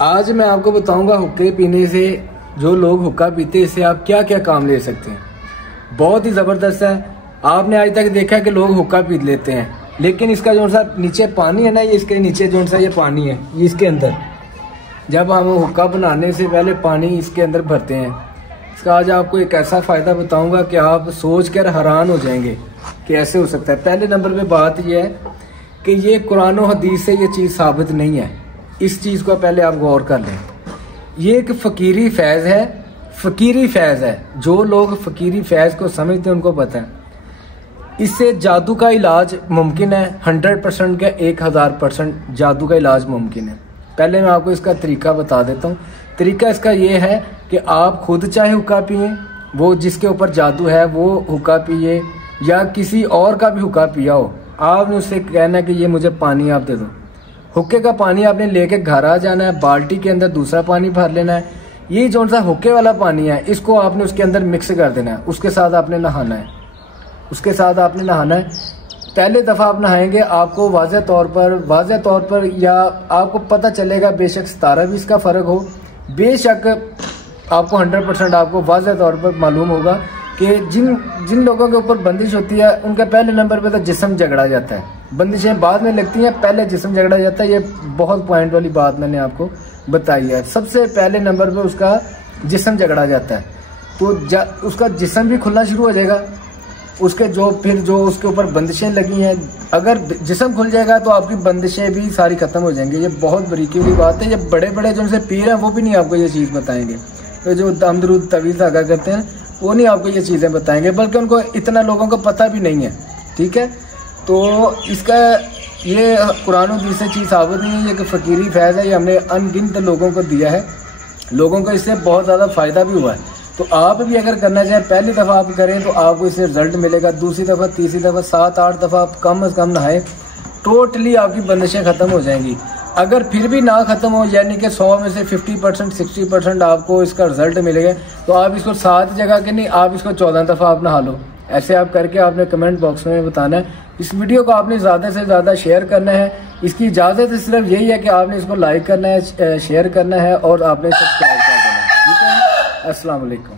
आज मैं आपको बताऊंगा हुक्के पीने से, जो लोग हुक्का पीते हैं इससे आप क्या क्या काम ले सकते हैं। बहुत ही ज़बरदस्त है। आपने आज तक देखा है कि लोग हुक्का पी लेते हैं, लेकिन इसका जो सा नीचे पानी है ना, ये इसके नीचे जो सा ये पानी है, ये इसके अंदर जब हम हुक्का बनाने से पहले पानी इसके अंदर भरते हैं। इसका आज आपको एक ऐसा फ़ायदा बताऊंगा कि आप सोच कर हैरान हो जाएंगे कि ऐसे हो सकता है। पहले नंबर पे बात यह है कि ये कुरान और हदीस से ये चीज़ साबित नहीं है। इस चीज़ को पहले आप गौर कर लें। ये एक फ़कीरी फैज़ है, फ़कीरी फैज़ है। जो लोग फ़कीरी फैज़ को समझते हैं उनको पता है इससे जादू का इलाज मुमकिन है। 100% का 1000% जादू का इलाज मुमकिन है। पहले मैं आपको इसका तरीका बता देता हूँ। तरीका इसका ये है कि आप खुद चाहे हुक्का पिए, वो जिसके ऊपर जादू है वो हुक्का पिए, या किसी और का भी हुक्का पिया हो, आपने उससे कहना है कि ये मुझे पानी आप दे दो। हुक्के का पानी आपने लेके घर आ जाना है, बाल्टी के अंदर दूसरा पानी भर लेना है। ये जो सा हुक्के वाला पानी है इसको आपने उसके अंदर मिक्स कर देना है। उसके साथ आपने नहाना है, उसके साथ आपने नहाना है। पहले दफ़ा आप नहाएंगे आपको वाज़े तौर पर या आपको पता चलेगा, बेशक 17-20 का फ़र्क हो, बेशक आपको 100% आपको वाज़े तौर पर मालूम होगा कि जिन लोगों के ऊपर बंदिश होती है उनका पहले नंबर पे तो जिस्म झगड़ा जाता है। बंदिशें बाद में लगती हैं, पहले जिस्म झगड़ा जाता है। ये बहुत पॉइंट वाली बात मैंने आपको बताई है। सबसे पहले नंबर पे उसका जिस्म झगड़ा जाता है, तो उसका जिस्म भी खुलना शुरू हो जाएगा। उसके जो उसके ऊपर बंदिशें लगी हैं, अगर जिस्म खुल जाएगा तो आपकी बंदिशें भी सारी ख़त्म हो जाएंगी। ये बहुत बरीकी वाली बात है। ये बड़े बड़े जो उनसे पीर हैं वो भी नहीं आपको ये चीज़ बताएंगे। तो जो दमदरूद तवीज़ धागा करते हैं वो नहीं आपको ये चीज़ें बताएंगे, बल्कि उनको इतना लोगों को पता भी नहीं है। ठीक है, तो इसका ये कुरान हदीस से चीज़ साबित नहीं है। ये कि फ़कीरी फैज़ है, ये हमने अनगिनत लोगों को दिया है। लोगों को इससे बहुत ज़्यादा फ़ायदा भी हुआ है। तो आप भी अगर करना चाहें, पहली दफ़ा आप करें तो आपको इससे रिजल्ट मिलेगा। दूसरी दफ़ा, तीसरी दफ़ा, 7-8 दफ़ा आप कम से कम नहाएं, टोटली आपकी बंदिशें ख़त्म हो जाएंगी। अगर फिर भी ना ख़त्म हो, यानी कि 100 में से 50% 60% आपको इसका रिजल्ट मिलेगा, तो आप इसको 7 जगह के नहीं, आप इसको 14 दफ़ा आप नहा लो। ऐसे आप करके आपने कमेंट बॉक्स में बताना है। इस वीडियो को आपने ज़्यादा से ज़्यादा शेयर करना है। इसकी इजाज़त सिर्फ यही है कि आपने इसको लाइक करना है, शेयर करना है और आपने सब्सक्राइब कर देना है। ठीक है, अस्सलाम वालेकुम।